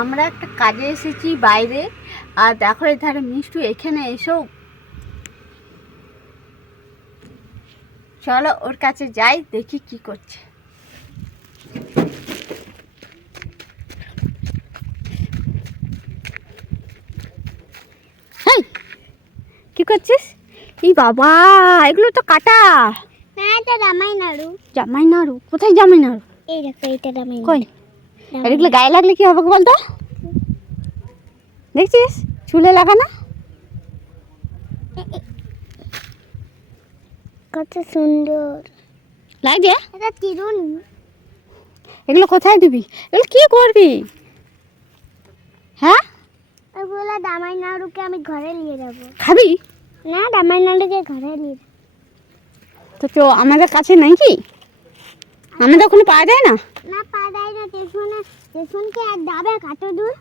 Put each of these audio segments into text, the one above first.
আমরা একটা কাজে এসেছি বাইরে, আর দেখো এই ধারে মিষ্টু এখানে এসো, চলো ওর কাছে যাই, দেখি কি করছে। কি করছিস? এই বাবা, এগুলো তো কাটা। না, এটা জামাই নাড়ু। জামাই নাড়ু? কোথায় জামাই নাড়ু? এই দেখো, এটা জামাই কই? এগুলো গায়ে লাগলে কি হবে বলতো? দেখছিস চুলে লাগানো, কত সুন্দর লাগে। এটা চিরুন। এগুলো কোথায় দিবি? এগুলো কি করবি? হ্যাঁ, ওগুলো জামাই নাড়ুকে আমি ঘরে নিয়ে যাবো। খাবি? না, জামাই নাড়ুকে ঘরে নিয়ে যাবো। তো আমাদের কাছে নাই কি? আমাদের ওখানে পাওয়া যায় না? না, পাওয়া যায় না। টেশনকে আর যাবে কত দূর?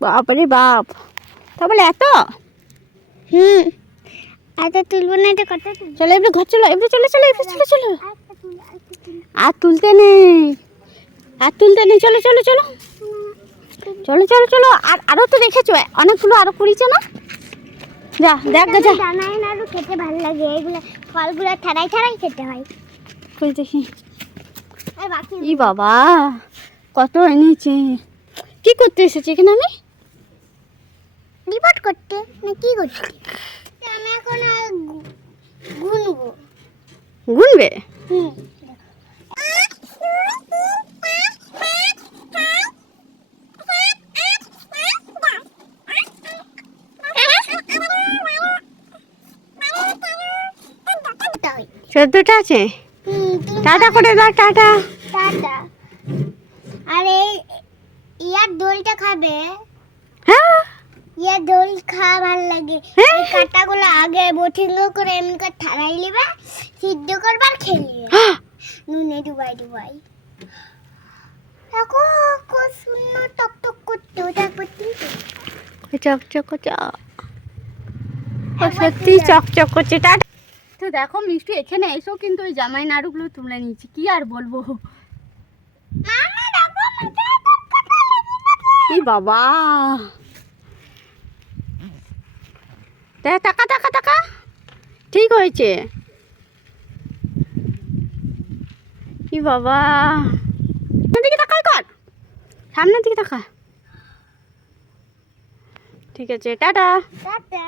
বাপরে বাপ, তাহলে এত? এত তুলবো না, এটা কত তুলবো? চলো এবার ঘর চলো, এবার চলো চলো, এবার চলো চলো। আরেকটা তুল, আরেকটা তুল। আর তুলতে নেই, আর তুলতে নেই, চলো চলো চলো চলো চলো চলো। আর আরো তো রেখেছো অনেকগুলো, আরো করিছে না? যা দেখ গে যা। জামাই নাড়ু খেতে ভালো লাগে, এগুলো ফলগুলো ছাড়াই ছাড়াই খেতে হয়। কই দেখি। আর বাকি ই বাবা, কত এনেছে। কি করতে এসেছি এখানে আমি? রিপোর্ট করতে না কি করতে? আমি এখন আর গুনবো। গুনবে? চোদ্দটা আছে। টাটা করে দাও, টাটা। টাটা। আরে ইয়ার দোলটা খাবে? হ্যাঁ ইয়ার দোল খাওয়া ভালো লাগে। হ্যাঁ। এই কাটাগুলো আগে বঠিঙ্গ করে এমনি করে ঠাড়াই নেবে, সিদ্ধ করবে আর খেয়ে নেবে নুনে ডুবাই ডুবাই। দেখো খুব সুন্দর টক করতে, ওটা করতে চকচক সত্যি চকচক করছে। টাটা। তো দেখো মিষ্টি এখানে এসো, কিন্তু ওই জামাই নাড়ুগুলো তুলে নিয়েছি, কি আর বলবো। এই বাবা, টাকা টাকা টাকা, ঠিক হয়েছে। কি বাবা, সামনের দিকে তাকাই কর, সামনের দিকে তাকা। ঠিক আছে, টাটা। টাটা।